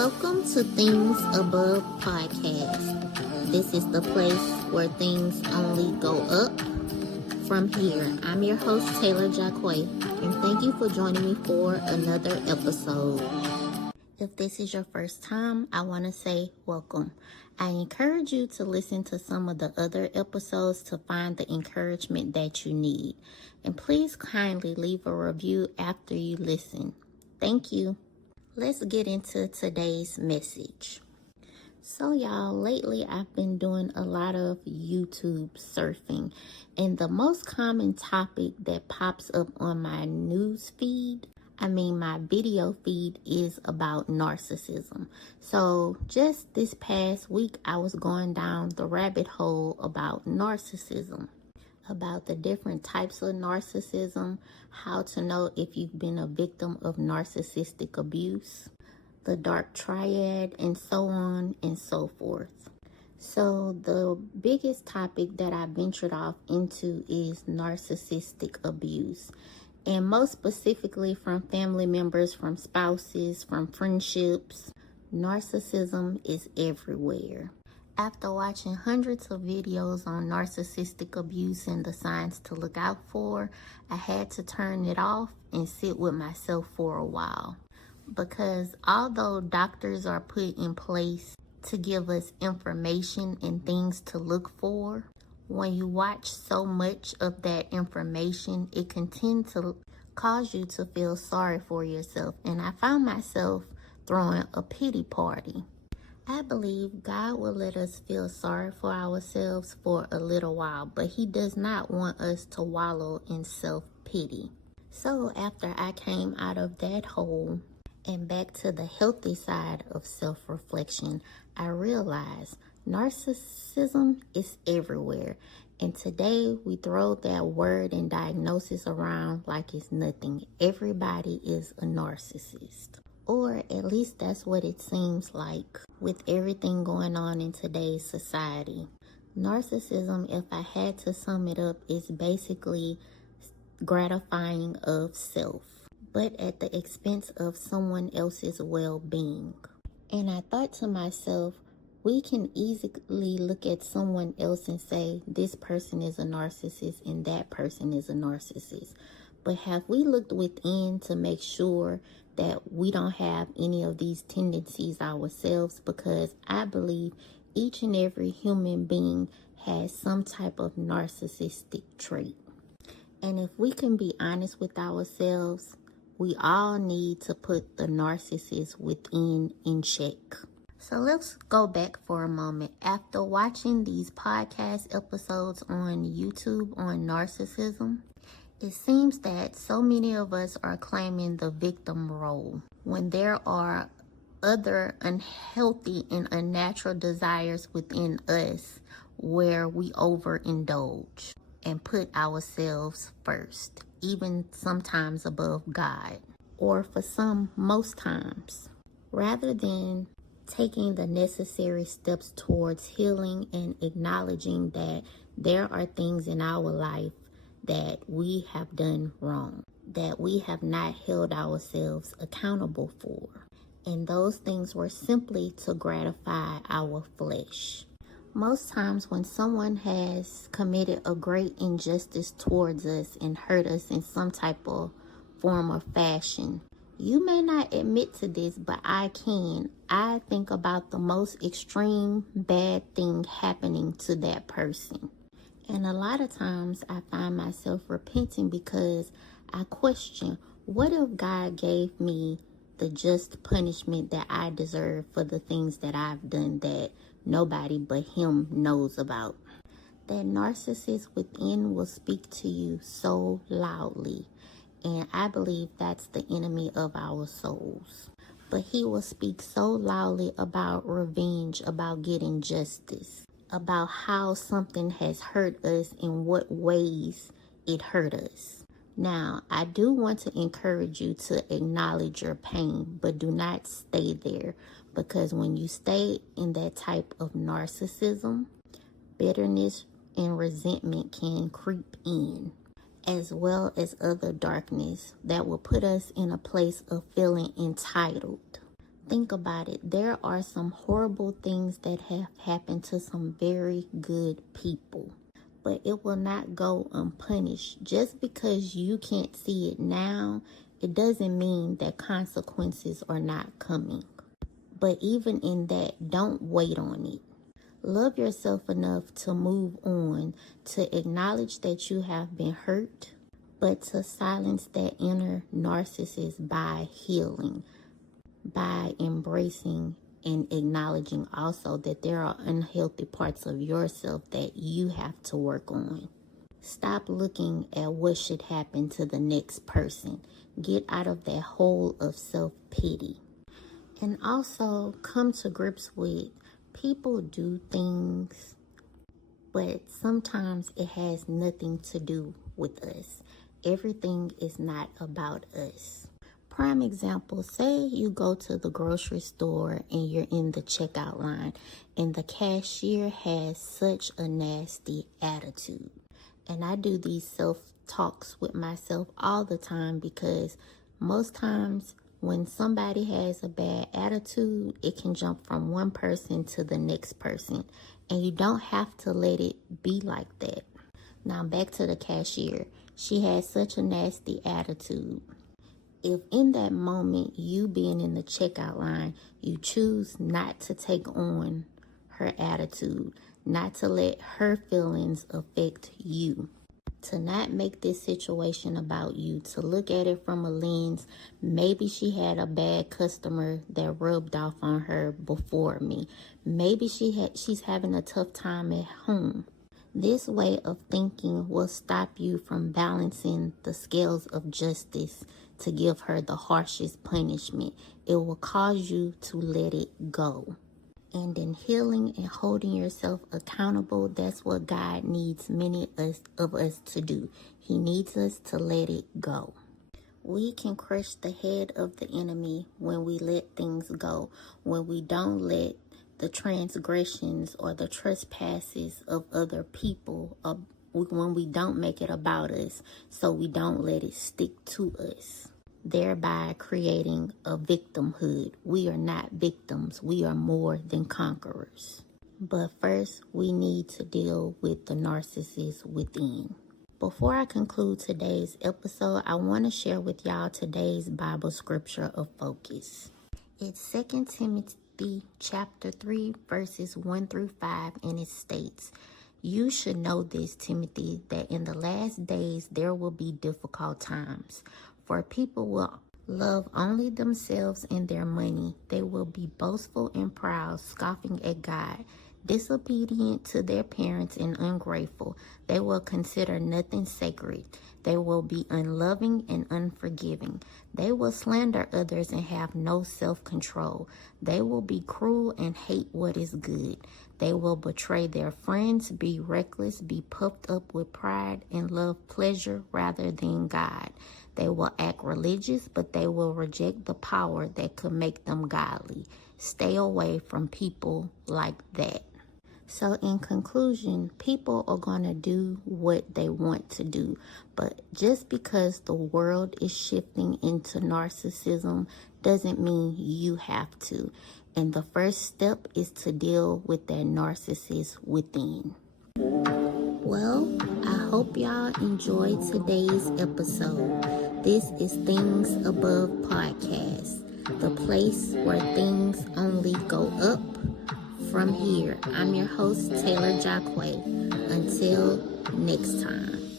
Welcome to Things Above Podcast. This is the place where things only go up from here. I'm your host, Taylar, and thank you for joining me for another episode. If this is your first time, I want to say welcome. I encourage you to listen to some of the other episodes to find the encouragement that you need. And please kindly leave a review after you listen. Thank you. Let's get into today's message. So y'all, lately I've been doing a lot of YouTube surfing, and the most common topic that pops up on my news feed, my video feed, is about narcissism. So just this past week, I was going down the rabbit hole about narcissism, about the different types of narcissism, how to know if you've been a victim of narcissistic abuse, the dark triad, and so on and so forth. So the biggest topic that I ventured off into is narcissistic abuse, and most specifically from family members, from spouses, from friendships. Narcissism is everywhere. After watching hundreds of videos on narcissistic abuse and the signs to look out for, I had to turn it off and sit with myself for a while. Because although doctors are put in place to give us information and things to look for, when you watch so much of that information, it can tend to cause you to feel sorry for yourself. And I found myself throwing a pity party. I believe God will let us feel sorry for ourselves for a little while, but He does not want us to wallow in self-pity. So after I came out of that hole and back to the healthy side of self-reflection, I realized narcissism is everywhere. And today we throw that word and diagnosis around like it's nothing. Everybody is a narcissist. Or at least that's what it seems like with everything going on in today's society. Narcissism, if I had to sum it up, is basically gratifying of self, but at the expense of someone else's well-being. And I thought to myself, we can easily look at someone else and say, this person is a narcissist and that person is a narcissist. But have we looked within to make sure that we don't have any of these tendencies ourselves? Because I believe each and every human being has some type of narcissistic trait. And if we can be honest with ourselves, we all need to put the narcissist within in check. So let's go back for a moment. After watching these podcast episodes on YouTube on narcissism, it seems that so many of us are claiming the victim role when there are other unhealthy and unnatural desires within us where we overindulge and put ourselves first, even sometimes above God, or for some, most times, rather than taking the necessary steps towards healing and acknowledging that there are things in our life that we have done wrong, that we have not held ourselves accountable for. And those things were simply to gratify our flesh. Most times when someone has committed a great injustice towards us and hurt us in some type of form or fashion, you may not admit to this, but I can. I think about the most extreme bad thing happening to that person. And a lot of times I find myself repenting because I question, what if God gave me the just punishment that I deserve for the things that I've done that nobody but Him knows about? That narcissist within will speak to you so loudly. And I believe that's the enemy of our souls. But he will speak so loudly about revenge, about getting justice, about how something has hurt us and what ways it hurt us. Now, I do want to encourage you to acknowledge your pain, but do not stay there, because when you stay in that type of narcissism, bitterness and resentment can creep in, as well as other darkness that will put us in a place of feeling entitled. Think about it. There are some horrible things that have happened to some very good people, but it will not go unpunished. Just because you can't see it now, it doesn't mean that consequences are not coming. But even in that, don't wait on it. Love yourself enough to move on, to acknowledge that you have been hurt, but to silence that inner narcissist by healing, by embracing and acknowledging also that there are unhealthy parts of yourself that you have to work on. Stop looking at what should happen to the next person. Get out of that hole of self-pity. And also come to grips with people do things, but sometimes it has nothing to do with us. Everything is not about us. Prime example, say you go to the grocery store and you're in the checkout line and the cashier has such a nasty attitude. And I do these self-talks with myself all the time because most times when somebody has a bad attitude, it can jump from one person to the next person. And you don't have to let it be like that. Now back to the cashier. She has such a nasty attitude. If in that moment, you being in the checkout line, you choose not to take on her attitude, not to let her feelings affect you, to not make this situation about you, to look at it from a lens, maybe she had a bad customer that rubbed off on her before me. Maybe she's having a tough time at home. This way of thinking will stop you from balancing the scales of justice to give her the harshest punishment. It will cause you to let it go. And in healing and holding yourself accountable, that's what God needs many of us to do. He needs us to let it go. We can crush the head of the enemy when we let things go, when we don't let the transgressions or the trespasses of other people, when we don't make it about us, so we don't let it stick to us, thereby creating a victimhood. We are not victims. We are more than conquerors. But first, we need to deal with the narcissist within. Before I conclude today's episode, I want to share with y'all today's Bible scripture of focus. It's 2 Timothy chapter 3, verses 1 through 5, and it states, "You should know this, Timothy, that in the last days there will be difficult times. For people will love only themselves and their money. They will be boastful and proud, scoffing at God, disobedient to their parents and ungrateful. They will consider nothing sacred. They will be unloving and unforgiving. They will slander others and have no self-control. They will be cruel and hate what is good. They will betray their friends, be reckless, be puffed up with pride, and love pleasure rather than God. They will act religious, but they will reject the power that could make them godly. Stay away from people like that." So in conclusion, people are going to do what they want to do. But just because the world is shifting into narcissism doesn't mean you have to. And the first step is to deal with that narcissist within. Well, I hope y'all enjoyed today's episode. This is Things Above Podcast, the place where things only go up from here. I'm your host, Taylar. Until next time.